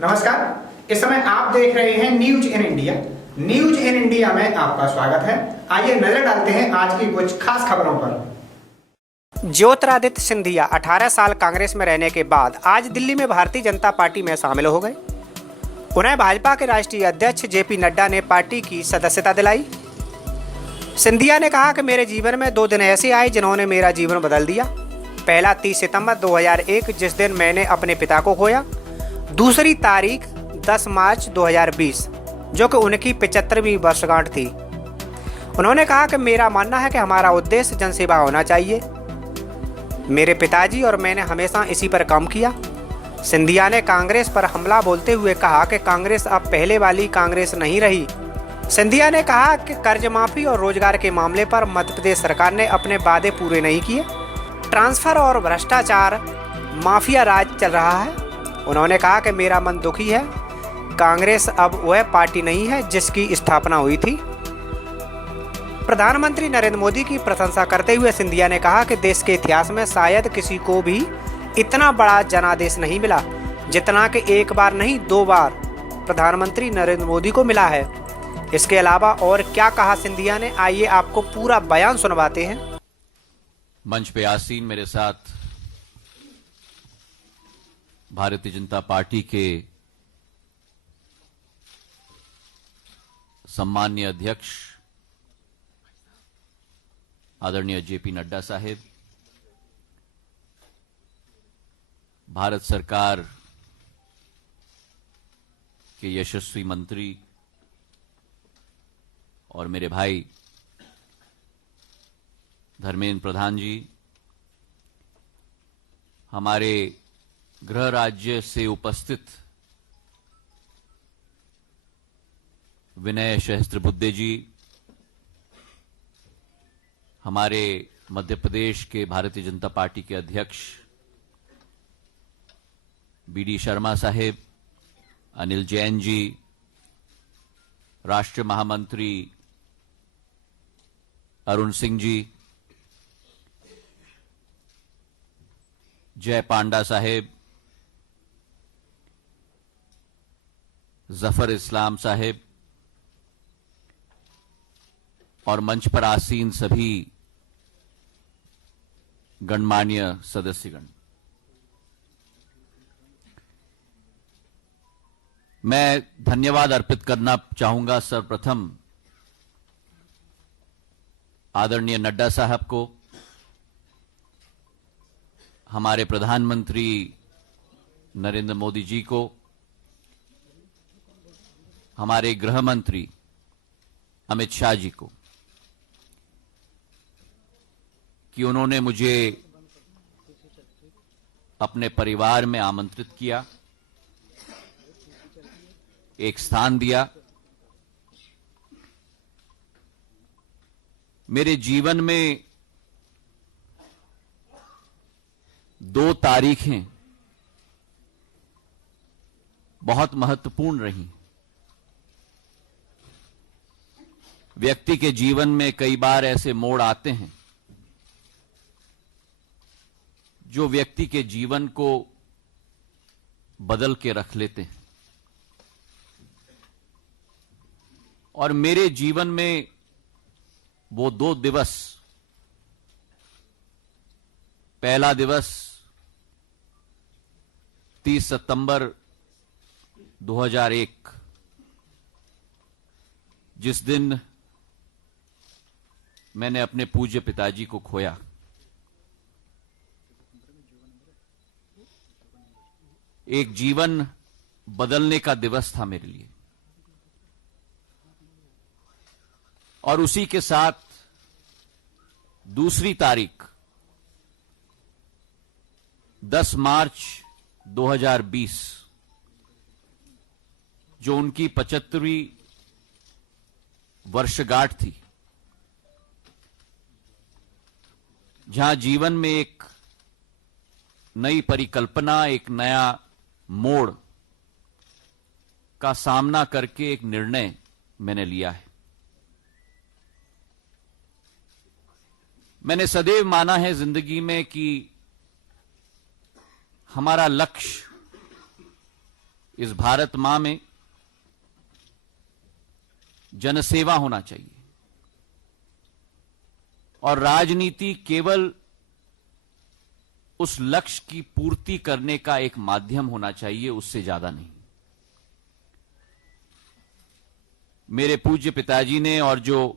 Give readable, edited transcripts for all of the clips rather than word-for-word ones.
नमस्कार। इस समय आप देख रहे हैं news in India. News in India में आपका स्वागत है। आइए नजर डालते हैं आज की कुछ खास खबरों पर। ज्योतिरादित्य सिंधिया 18 साल कांग्रेस में रहने के बाद आज दिल्ली में भारतीय जनता पार्टी में शामिल हो गए। उन्हें भाजपा के राष्ट्रीय अध्यक्ष जेपी नड्डा ने पार्टी की सदस्यता दिलाई। सिंधिया ने कहा कि मेरे जीवन में 2 दिन ऐसे आए जिन्होंने मेरा जीवन बदल दिया। पहला 30 सितंबर 2001 जिस दिन मैंने अपने पिता को खोया। दूसरी तारीख 10 मार्च 2020 जो कि उनकी 75वीं वर्षगांठ थी। उन्होंने कहा कि मेरा मानना है कि हमारा उद्देश्य जनसेवा होना चाहिए। मेरे पिताजी और मैंने हमेशा इसी पर काम किया। सिंधिया ने कांग्रेस पर हमला बोलते हुए कहा कि कांग्रेस अब पहले वाली कांग्रेस नहीं रही। सिंधिया ने कहा कि कर्ज माफी और रोजगार के मामले पर मध्य प्रदेश सरकार ने अपने वादे पूरे नहीं किए। ट्रांसफर और भ्रष्टाचार माफिया राज चल रहा है। उन्होंने कहा कि मेरा मन दुखी है। कांग्रेस अब वह पार्टी नहीं है जिसकी स्थापना हुई थी। प्रधानमंत्री नरेंद्र मोदी की प्रशंसा करते हुए सिंधिया ने कहा कि देश के इतिहास में शायद किसी को भी इतना बड़ा जनादेश नहीं मिला जितना कि एक बार नहीं 2 बार प्रधानमंत्री नरेंद्र मोदी को मिला है। इसके अलावा और क्या कहा सिंधिया ने, आइए आपको पूरा बयान सुनवाते हैं। मंच पे आसीन मेरे साथ भारतीय जनता पार्टी के सम्माननीय अध्यक्ष आदरणीय जेपी नड्डा साहेब, भारत सरकार के यशस्वी मंत्री और मेरे भाई धर्मेंद्र प्रधान जी, हमारे गृह राज्य से उपस्थित विनय सहस्त्रबुद्धे जी, हमारे मध्य प्रदेश के भारतीय जनता पार्टी के अध्यक्ष बीडी शर्मा साहेब, अनिल जैन जी, राष्ट्रीय महामंत्री अरुण सिंह जी, जय पांडा साहेब, जफर इस्लाम साहेब और मंच पर आसीन सभी गणमान्य सदस्यगण, मैं धन्यवाद अर्पित करना चाहूंगा सर्वप्रथम आदरणीय नड्डा साहब को, हमारे प्रधानमंत्री नरेंद्र मोदी जी को, हमारे गृह मंत्री अमित शाह जी को कि उन्होंने मुझे अपने परिवार में आमंत्रित किया, एक स्थान दिया। मेरे जीवन में 2 तारीखें बहुत महत्वपूर्ण रही। व्यक्ति के जीवन में कई बार ऐसे मोड़ आते हैं जो व्यक्ति के जीवन को बदल के रख लेते हैं, और मेरे जीवन में वो 2 दिवस, पहला दिवस 30 सितंबर 2001 जिस दिन मैंने अपने पूज्य पिताजी को खोया। एक जीवन बदलने का दिवस था मेरे लिए, और उसी के साथ दूसरी तारीख 10 मार्च 2020 जो उनकी 75वीं वर्षगांठ थी, जहां जीवन में एक नई परिकल्पना, एक नया मोड़ का सामना करके एक निर्णय मैंने लिया है। मैंने सदैव माना है जिंदगी में कि हमारा लक्ष्य इस भारत मां में जनसेवा होना चाहिए और राजनीति केवल उस लक्ष्य की पूर्ति करने का एक माध्यम होना चाहिए, उससे ज्यादा नहीं। मेरे पूज्य पिताजी ने और जो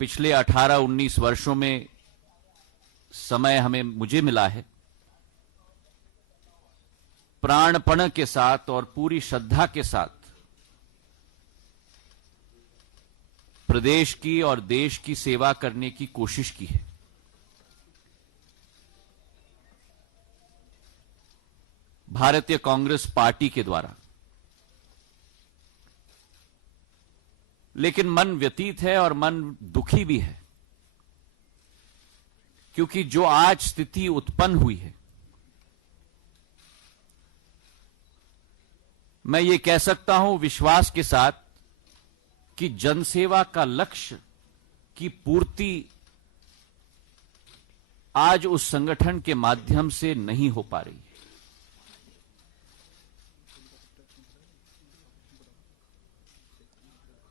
पिछले 18-19 वर्षों में समय मुझे मिला है, प्राणपण के साथ और पूरी श्रद्धा के साथ प्रदेश की और देश की सेवा करने की कोशिश की है। भारतीय कांग्रेस पार्टी के द्वारा, लेकिन मन व्यतीत है और मन दुखी भी है, क्योंकि जो आज स्थिति उत्पन्न हुई है, मैं ये कह सकता हूं विश्वास के साथ कि जनसेवा का लक्ष्य की पूर्ति आज उस संगठन के माध्यम से नहीं हो पा रही है।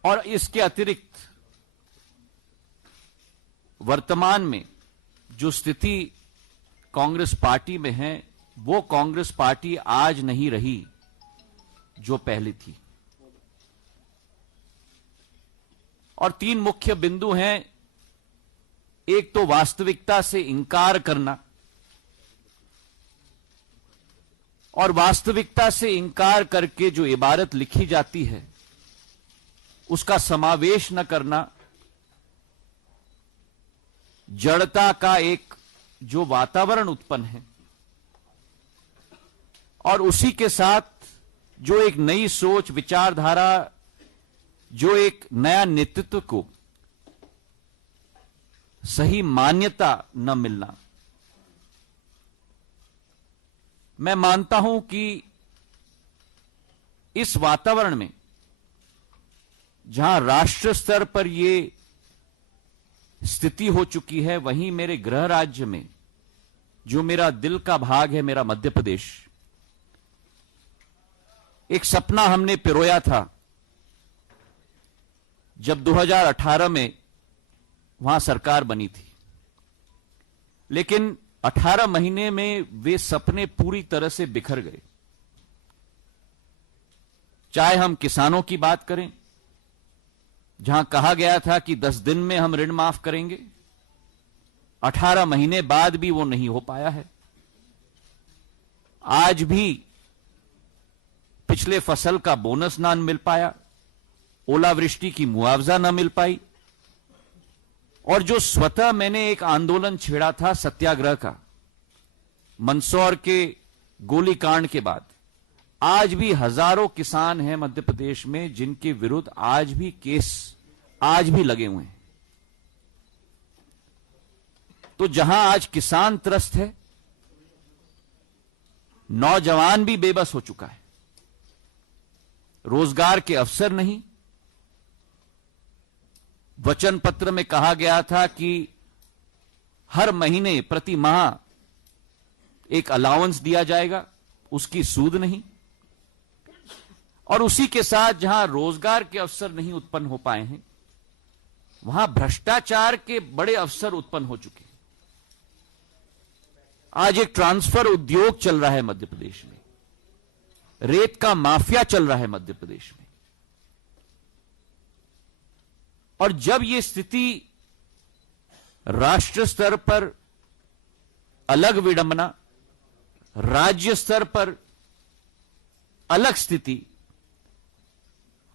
और इसके अतिरिक्त वर्तमान में जो स्थिति कांग्रेस पार्टी में है, वो कांग्रेस पार्टी आज नहीं रही जो पहले थी। और 3 मुख्य बिंदु हैं। एक तो वास्तविकता से इंकार करना, और वास्तविकता से इंकार करके जो इबारत लिखी जाती है उसका समावेश न करना, जड़ता का एक जो वातावरण उत्पन्न है, और उसी के साथ जो एक नई सोच, विचारधारा, जो एक नया नेतृत्व को सही मान्यता न मिलना। मैं मानता हूं कि इस वातावरण में जहां राष्ट्र स्तर पर यह स्थिति हो चुकी है, वहीं मेरे गृह राज्य में जो मेरा दिल का भाग है, मेरा मध्य प्रदेश, एक सपना हमने पिरोया था जब 2018 में वहां सरकार बनी थी। लेकिन 18 महीने में वे सपने पूरी तरह से बिखर गए। चाहे हम किसानों की बात करें, जहां कहा गया था कि 10 दिन में हम ऋण माफ करेंगे, 18 महीने बाद भी वो नहीं हो पाया है। आज भी पिछले फसल का बोनस ना मिल पाया, ओलावृष्टि की मुआवजा ना मिल पाई, और जो स्वतः मैंने एक आंदोलन छेड़ा था सत्याग्रह का, मंदसौर के गोलीकांड के बाद, आज भी हजारों किसान हैं मध्य प्रदेश में जिनके विरुद्ध आज भी केस आज भी लगे हुए हैं। तो जहां आज किसान त्रस्त है, नौजवान भी बेबस हो चुका है, रोजगार के अवसर नहीं। वचन पत्र में कहा गया था कि हर महीने प्रति माह एक अलाउंस दिया जाएगा, उसकी सूद नहीं। और उसी के साथ जहां रोजगार के अवसर नहीं उत्पन्न हो पाए हैं, वहां भ्रष्टाचार के बड़े अवसर उत्पन्न हो चुके हैं। आज एक ट्रांसफर उद्योग चल रहा है मध्य प्रदेश में, रेत का माफिया चल रहा है मध्य प्रदेश में। और जब यह स्थिति राष्ट्र स्तर पर अलग विडंबना, राज्य स्तर पर अलग स्थिति,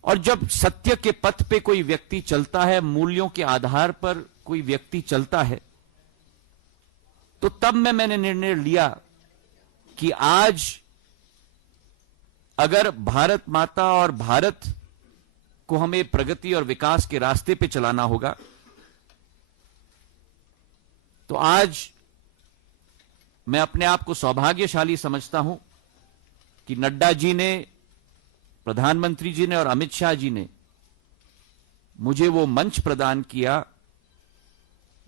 और जब सत्य के पथ पे कोई व्यक्ति चलता है, मूल्यों के आधार पर कोई व्यक्ति चलता है, तो तब मैंने निर्णय लिया कि आज अगर भारत माता और भारत को हमें प्रगति और विकास के रास्ते पे चलाना होगा, तो आज मैं अपने आप को सौभाग्यशाली समझता हूं कि नड्डा जी ने, प्रधानमंत्री जी ने और अमित शाह जी ने मुझे वो मंच प्रदान किया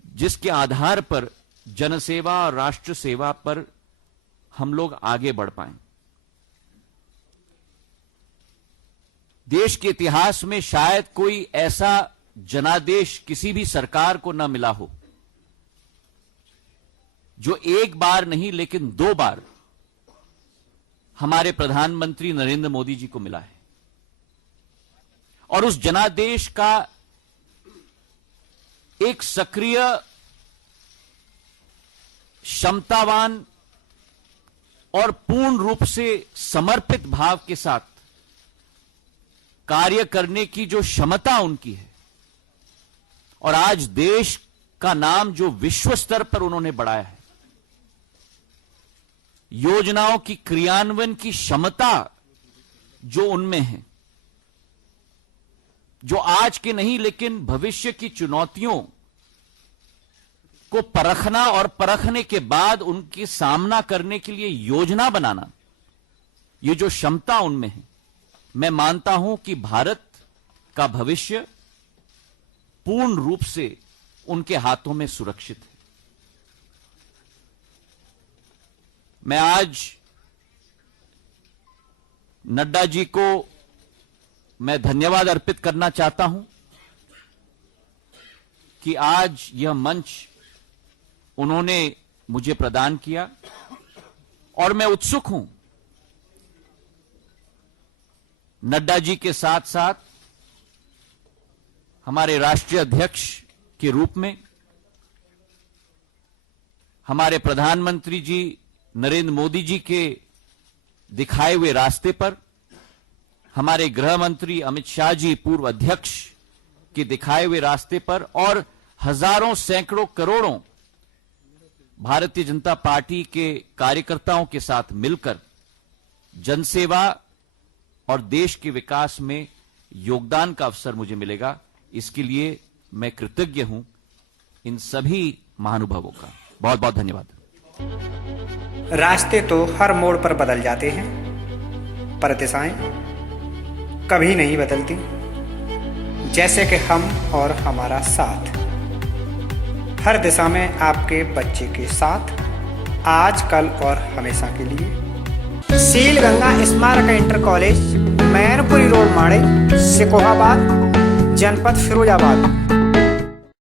जिसके आधार पर जनसेवा और राष्ट्र सेवा पर हम लोग आगे बढ़ पाएं। देश के इतिहास में शायद कोई ऐसा जनादेश किसी भी सरकार को न मिला हो जो एक बार नहीं लेकिन 2 बार हमारे प्रधानमंत्री नरेंद्र मोदी जी को मिला है। और उस जनादेश का एक सक्रिय, क्षमतावान और पूर्ण रूप से समर्पित भाव के साथ कार्य करने की जो क्षमता उनकी है, और आज देश का नाम जो विश्व स्तर पर उन्होंने बढ़ाया है, योजनाओं की क्रियान्वयन की क्षमता जो उनमें है, जो आज के नहीं लेकिन भविष्य की चुनौतियों को परखना और परखने के बाद उनके सामना करने के लिए योजना बनाना, ये जो क्षमता उनमें है, मैं मानता हूं कि भारत का भविष्य पूर्ण रूप से उनके हाथों में सुरक्षित है। मैं आज नड्डा जी को मैं धन्यवाद अर्पित करना चाहता हूं कि आज यह मंच उन्होंने मुझे प्रदान किया, और मैं उत्सुक हूं नड्डा जी के साथ साथ हमारे राष्ट्रीय अध्यक्ष के रूप में हमारे प्रधानमंत्री जी नरेंद्र मोदी जी के दिखाए हुए रास्ते पर, हमारे गृह मंत्री अमित शाह जी पूर्व अध्यक्ष के दिखाए हुए रास्ते पर, और हजारों सैकड़ों करोड़ों भारतीय जनता पार्टी के कार्यकर्ताओं के साथ मिलकर जनसेवा और देश के विकास में योगदान का अवसर मुझे मिलेगा। इसके लिए मैं कृतज्ञ हूं इन सभी महानुभावों का। बहुत बहुत धन्यवाद। रास्ते तो हर मोड़ पर बदल जाते हैं, पर दिशाएं कभी नहीं बदलती, जैसे कि हम और हमारा साथ। हर दिशा में आपके बच्चे के साथ, आज कल और हमेशा के लिए। सील गंगा स्मारक इंटर कॉलेज, मैनपुरी रोड, माड़े, सिकोहाबाद, जनपद फिरोजाबाद।